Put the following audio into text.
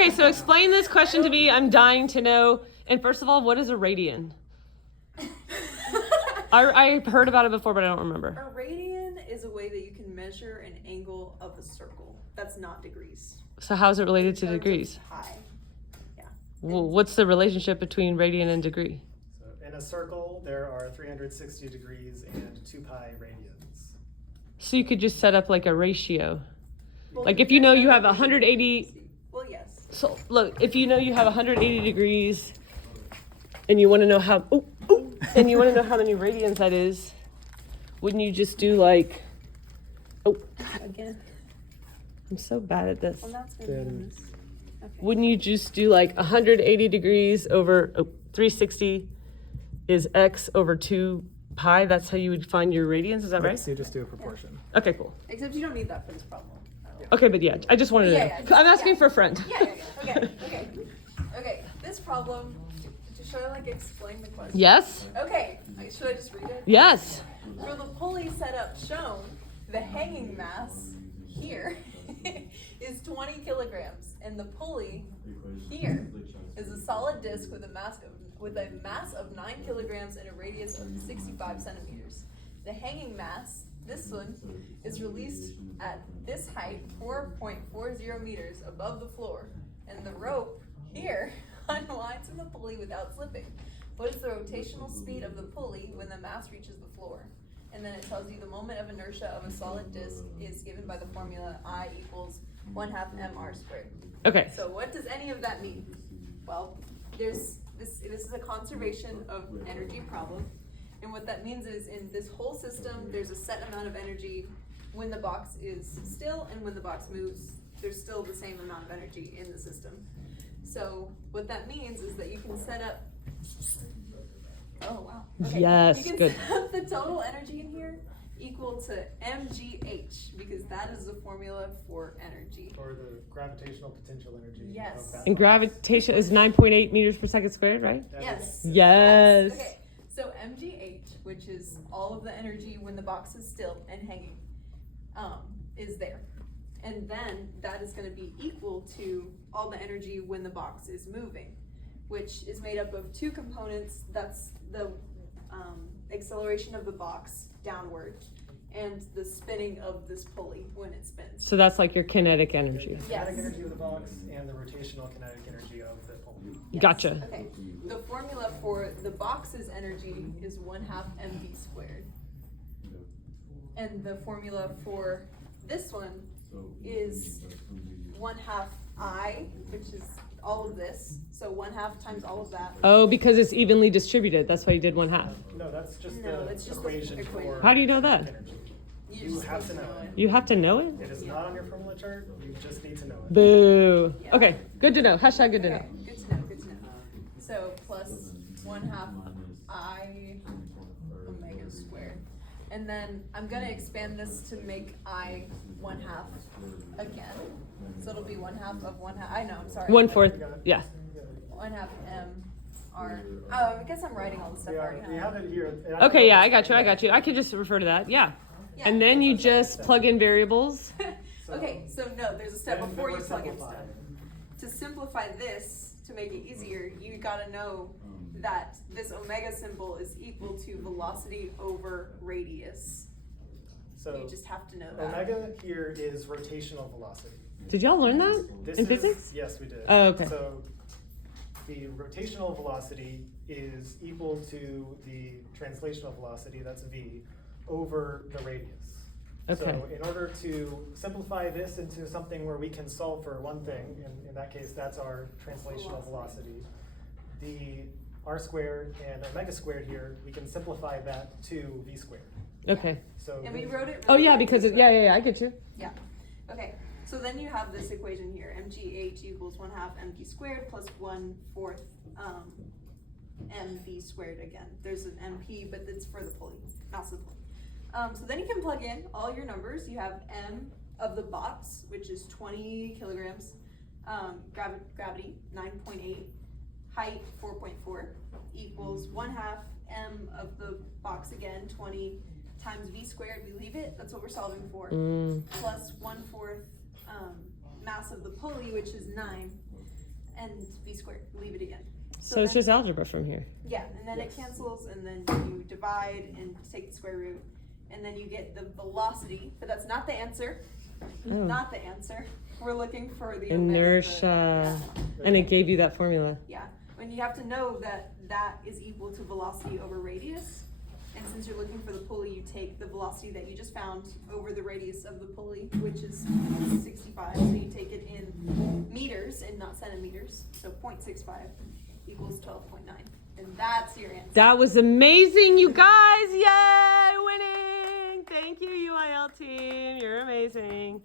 Okay, so explain this question to me. I'm dying to know. And first of all, what is a radian? I've heard about it before, but I don't remember. A radian is a way that you can measure an angle of a circle. That's not degrees. So how is it related to degrees? Pi. Yeah. Well, what's the relationship between radian and degree? So in a circle, there are 360 degrees and 2 pi radians. So you could just set up like a ratio. Well, Like if you know you have 180. Well, yes. So look, if you know you have 180 degrees, and you want to know how, and you want to know how many radians that is, wouldn't you just do like, Again. I'm so bad at this. Well, that's going to be this. Okay. Wouldn't you just do like 180 degrees over 360 is x over 2 pi? That's how you would find your radians, is that right? So you just do a proportion. Okay, cool. Except you don't need that for this problem. Okay, but yeah, I just wanted to know. I'm asking for a friend. Yeah. Okay. This problem, should I like explain the question? Yes? Okay. Should I just read it? Yes. For the pulley setup shown, the hanging mass here is 20 kilograms, and the pulley here is a solid disc with a mass of 9 kilograms and a radius of 65 centimeters. The hanging mass, this one, is released at this height, 4.40 meters above the floor, and the rope here unwinds from the pulley without slipping. What is the rotational speed of the pulley when the mass reaches the floor? And then it tells you the moment of inertia of a solid disc is given by the formula I equals 1/2 mr squared. Okay. So what does any of that mean? Well, this is a conservation of energy problem. And what that means is in this whole system, there's a set amount of energy when the box is still, and when the box moves, there's still the same amount of energy in the system. So what that means is that you can set up, oh wow. Okay. Yes, you can good. set up the total energy in here equal to mgh, because that is the formula for energy. Or the gravitational potential energy. Yes. Of that And box. gravitation is 9.8 meters per second squared, right? That Yes. is- Yes. Okay. So mgh, which is all of the energy when the box is still and hanging, is there. And then that is going to be equal to all the energy when the box is moving, which is made up of two components. That's the acceleration of the box downward and the spinning of this pulley when it spins. So that's like your kinetic energy. The kinetic energy of the box and the rotational kinetic energy of the pulley. Yes. Gotcha. Okay. The formula for the box's energy is 1/2 mv squared. And the formula for this one is 1/2 I, which is all of this. So 1/2 times all of that. Oh, because it's evenly distributed. That's why you did 1/2. No, that's just No, the it's just the equation equation. for How do you know that? energy. You You just have need to know it. You have to know it? It is not on your formula chart, you just need to know it. Boo. Yeah. Okay, good to know. Hashtag good to know. Okay, good to know, good to know. So plus 1/2 I omega squared. And then I'm gonna expand this to make I 1/2 again. So it'll be 1/2 of 1/2, I know, I'm sorry. 1/4, yeah. 1/2 m r, oh, I guess I'm writing all the stuff I already We have have. it here. and Okay, yeah, I got you. I can just refer to that, yeah. Yeah. And then you just plug in variables. Okay, so no, there's a step Then before you we're plug in simplifying. stuff. To simplify this, to make it easier, you gotta know that this omega symbol is equal to velocity over radius. So You just have to know that. omega here is rotational velocity. Did y'all learn that This in is- physics? Yes, we did. Oh, okay. So the rotational velocity is equal to the translational velocity, that's v, over the radius. Okay. So in order to simplify this into something where we can solve for one thing, and in that case, that's our translational velocity, the r squared and omega squared here, we can simplify that to v squared. Okay. So And we wrote it. Oh really yeah, quick because this it, way. yeah, I get you. Yeah. Okay. So then you have this equation here: mgh equals 1/2 mv squared plus 1/4 mv squared. Again, there's an mp, but it's for the pulley, mass of the pulley. So then you can plug in all your numbers. You have m of the box, which is 20 kilograms, gravity 9.8, height 4.4, equals 1/2 m of the box again, 20 times v squared. We leave it. That's what we're solving for. Plus 1/4 mass of the pulley, which is 9. and b squared. Leave it again. So it's then- just algebra from here. Yeah, and then Yes. it cancels, and then you divide and take the square root, and then you get the velocity, but that's not the answer. Oh. Not the answer. We're looking for the Inertia. And it gave you that formula. Yeah, when you have to know that that is equal to velocity over radius, and since you're looking for the pulley, you take the velocity that you just found over the radius of the pulley, which is 65, so you take it in meters and not centimeters, so 0.65 equals 12.9, and that's your answer. That was amazing, you guys. Yay, winning. Thank you, UIL team. You're amazing.